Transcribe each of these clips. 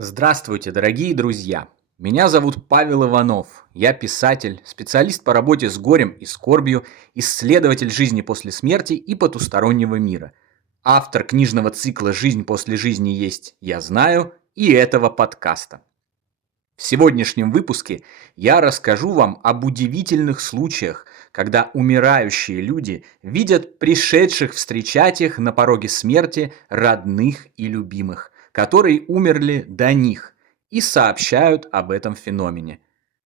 Здравствуйте, дорогие друзья! Меня зовут Павел Иванов. Я писатель, специалист по работе с горем и скорбью, исследователь жизни после смерти и потустороннего мира. Автор книжного цикла «Жизнь после жизни есть, я знаю» и этого подкаста. В сегодняшнем выпуске я расскажу вам об удивительных случаях, когда умирающие люди видят пришедших встречать их на пороге смерти родных и любимых, которые умерли до них, и сообщают об этом феномене.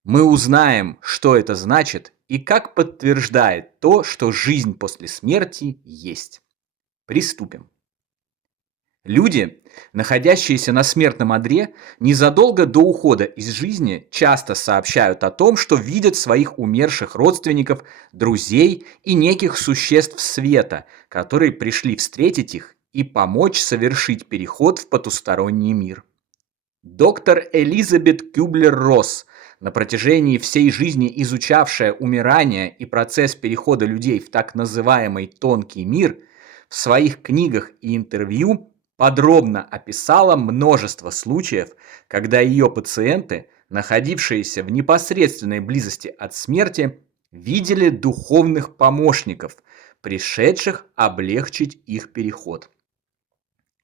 Мы узнаем, что это значит и как подтверждает то, что жизнь после смерти есть. Приступим. Люди, находящиеся на смертном одре, незадолго до ухода из жизни часто сообщают о том, что видят своих умерших родственников, друзей и неких существ света, которые пришли встретить их и помочь совершить переход в потусторонний мир. Доктор Элизабет Кюблер-Росс, на протяжении всей жизни изучавшая умирание и процесс перехода людей в так называемый тонкий мир, в своих книгах и интервью подробно описала множество случаев, когда ее пациенты, находившиеся в непосредственной близости от смерти, видели духовных помощников, пришедших облегчить их переход.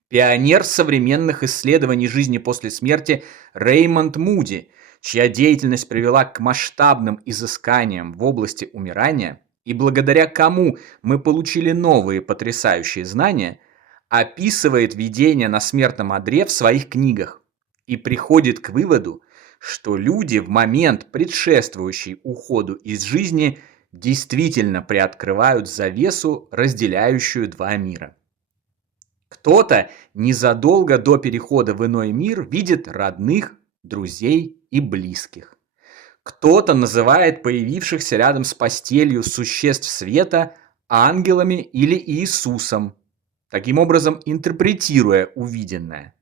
Пионер современных исследований жизни после смерти Реймонд Муди, чья деятельность привела к масштабным изысканиям в области умирания и благодаря кому мы получили новые потрясающие знания, описывает видение на смертном одре в своих книгах и приходит к выводу, что люди в момент, предшествующий уходу из жизни, действительно приоткрывают завесу, разделяющую два мира. Кто-то незадолго до перехода в иной мир видит родных, друзей и близких. Кто-то называет появившихся рядом с постелью существ света ангелами или Иисусом, таким образом интерпретируя увиденное.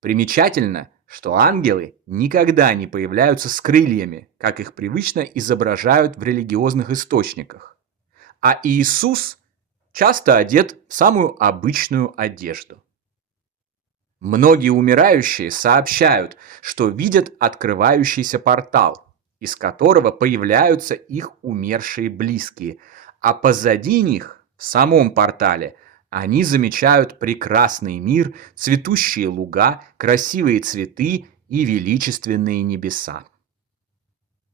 Примечательно, что ангелы никогда не появляются с крыльями, как их привычно изображают в религиозных источниках. А Иисус часто одет в самую обычную одежду. Многие умирающие сообщают, что видят открывающийся портал, из которого появляются их умершие близкие, а позади них, в самом портале, они замечают прекрасный мир, цветущие луга, красивые цветы и величественные небеса.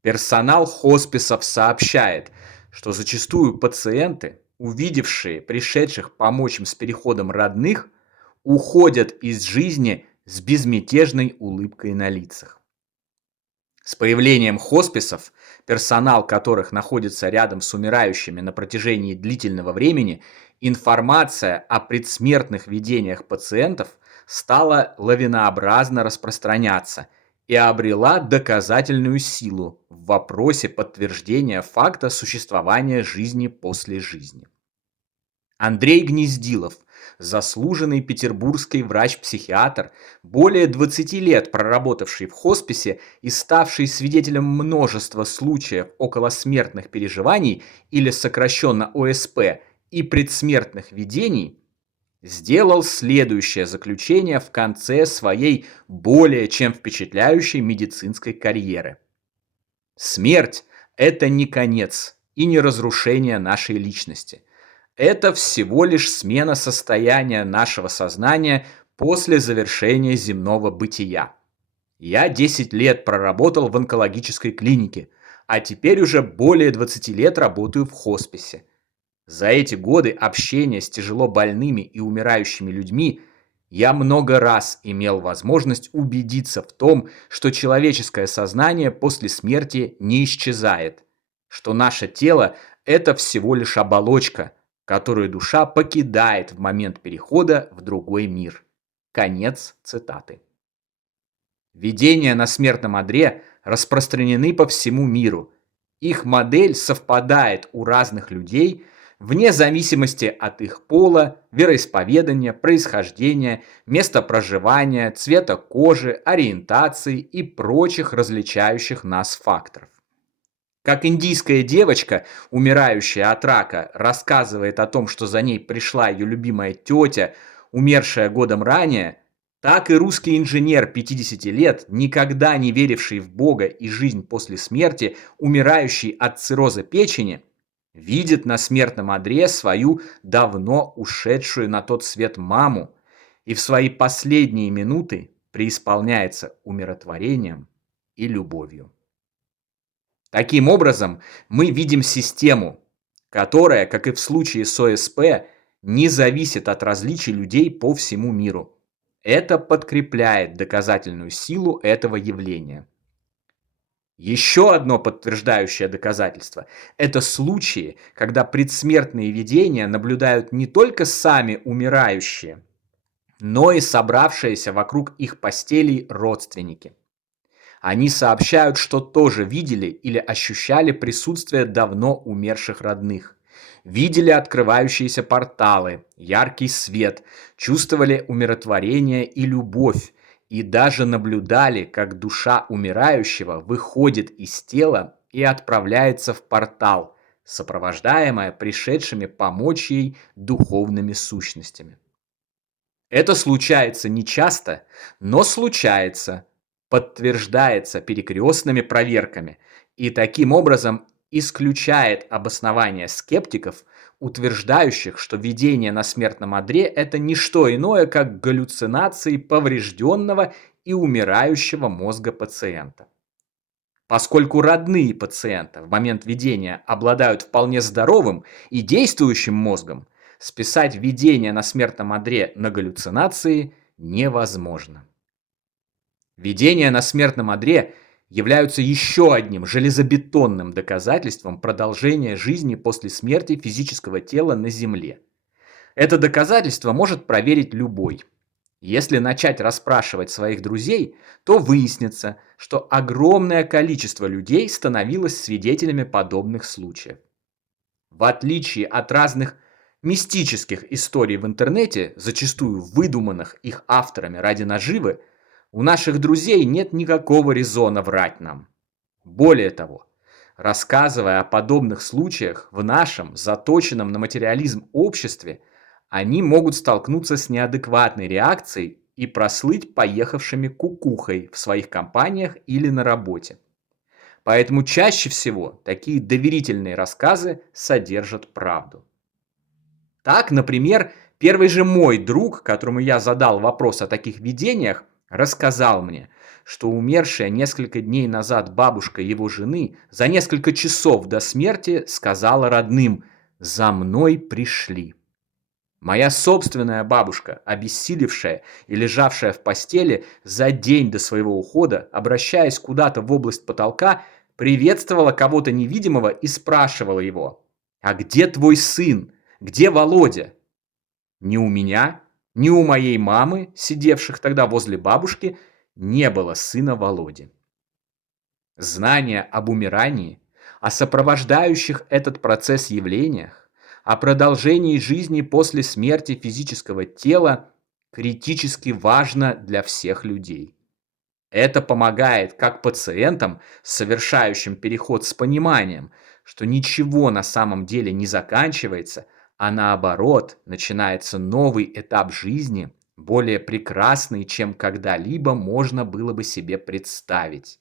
Персонал хосписов сообщает, что зачастую пациенты, увидевшие пришедших помочь им с переходом родных, уходят из жизни с безмятежной улыбкой на лицах. С появлением хосписов, персонал которых находится рядом с умирающими на протяжении длительного времени, информация о предсмертных видениях пациентов стала лавинообразно распространяться и обрела доказательную силу в вопросе подтверждения факта существования жизни после жизни. Андрей Гнездилов, заслуженный петербургский врач-психиатр, более 20 лет проработавший в хосписе и ставший свидетелем множества случаев околосмертных переживаний или сокращенно ОСП и предсмертных видений, сделал следующее заключение в конце своей более чем впечатляющей медицинской карьеры. Смерть – это не конец и не разрушение нашей личности. Это всего лишь смена состояния нашего сознания после завершения земного бытия. Я 10 лет проработал в онкологической клинике, а теперь уже более 20 лет работаю в хосписе. За эти годы общения с тяжело больными и умирающими людьми я много раз имел возможность убедиться в том, что человеческое сознание после смерти не исчезает, что наше тело – это всего лишь оболочка, которую душа покидает в момент перехода в другой мир. Конец цитаты. Видения на смертном одре распространены по всему миру. Их модель совпадает у разных людей вне зависимости от их пола, вероисповедания, происхождения, места проживания, цвета кожи, ориентации и прочих различающих нас факторов. Как индийская девочка, умирающая от рака, рассказывает о том, что за ней пришла ее любимая тетя, умершая годом ранее, Так и русский инженер 50 лет, никогда не веривший в Бога и жизнь после смерти, умирающий от цирроза печени, видит на смертном одре свою давно ушедшую на тот свет маму и в свои последние минуты преисполняется умиротворением и любовью. Таким образом, мы видим систему, которая, как и в случае с ОСП, не зависит от различий людей по всему миру. Это подкрепляет доказательную силу этого явления. Еще одно подтверждающее доказательство – это случаи, когда предсмертные видения наблюдают не только сами умирающие, но и собравшиеся вокруг их постелей родственники. Они сообщают, что тоже видели или ощущали присутствие давно умерших родных. Видели открывающиеся порталы, яркий свет, чувствовали умиротворение и любовь, и даже наблюдали, как душа умирающего выходит из тела и отправляется в портал, сопровождаемая пришедшими помочь ей духовными сущностями. Это случается нечасто, но случается, подтверждается перекрестными проверками и таким образом исключает обоснование скептиков, утверждающих, что видение на смертном одре – это не что иное, как галлюцинации поврежденного и умирающего мозга пациента. Поскольку родные пациента в момент видения обладают вполне здоровым и действующим мозгом, списать видение на смертном одре на галлюцинации невозможно. Видения на смертном одре являются еще одним железобетонным доказательством продолжения жизни после смерти физического тела на Земле. Это доказательство может проверить любой. Если начать расспрашивать своих друзей, то выяснится, что огромное количество людей становилось свидетелями подобных случаев. В отличие от разных мистических историй в интернете, зачастую выдуманных их авторами ради наживы, у наших друзей нет никакого резона врать нам. Более того, рассказывая о подобных случаях в нашем, заточенном на материализм обществе, они могут столкнуться с неадекватной реакцией и прослыть поехавшими кукухой в своих компаниях или на работе. Поэтому чаще всего такие доверительные рассказы содержат правду. Так, например, первый же мой друг, которому я задал вопрос о таких видениях, рассказал мне, что умершая несколько дней назад бабушка его жены за несколько часов до смерти сказала родным: «За мной пришли». Моя собственная бабушка, обессилевшая и лежавшая в постели за день до своего ухода, обращаясь куда-то в область потолка, приветствовала кого-то невидимого и спрашивала его: «А где твой сын? Где Володя?» Ни у меня, ни у моей мамы, сидевших тогда возле бабушки, не было сына Володи. Знание об умирании, о сопровождающих этот процесс явлениях, о продолжении жизни после смерти физического тела критически важно для всех людей. Это помогает как пациентам, совершающим переход с пониманием, что ничего на самом деле не заканчивается, а наоборот, начинается новый этап жизни, более прекрасный, чем когда-либо можно было бы себе представить.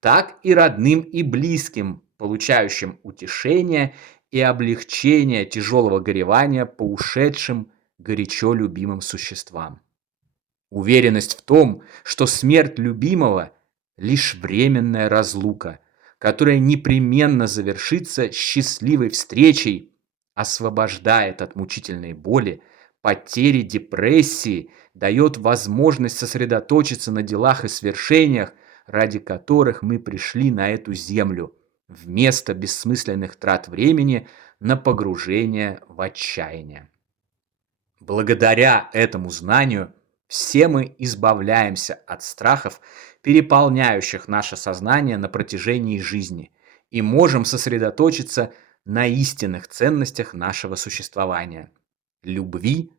Так и родным и близким, получающим утешение и облегчение тяжелого горевания по ушедшим, горячо любимым существам. Уверенность в том, что смерть любимого – лишь временная разлука, которая непременно завершится счастливой встречей, освобождает от мучительной боли, потери, депрессии, дает возможность сосредоточиться на делах и свершениях, ради которых мы пришли на эту землю, вместо бессмысленных трат времени на погружение в отчаяние. Благодаря этому знанию все мы избавляемся от страхов, переполняющих наше сознание на протяжении жизни, и можем сосредоточиться на истинных ценностях нашего существования – любви,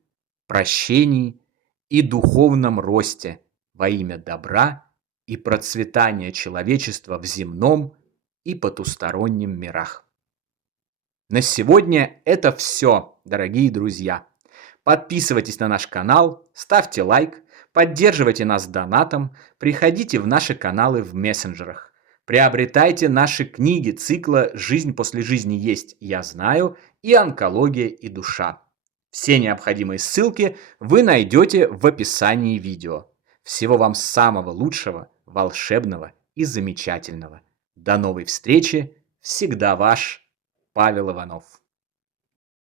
прощении и духовном росте во имя добра и процветания человечества в земном и потустороннем мирах. На сегодня это все, дорогие друзья. Подписывайтесь на наш канал, ставьте лайк, Поддерживайте нас донатом, приходите в наши каналы в мессенджерах. Приобретайте наши книги цикла «Жизнь после жизни есть, я знаю» и «Онкология и душа». Все необходимые ссылки вы найдете в описании видео. Всего вам самого лучшего, волшебного и замечательного. До новой встречи. Всегда ваш Павел Иванов.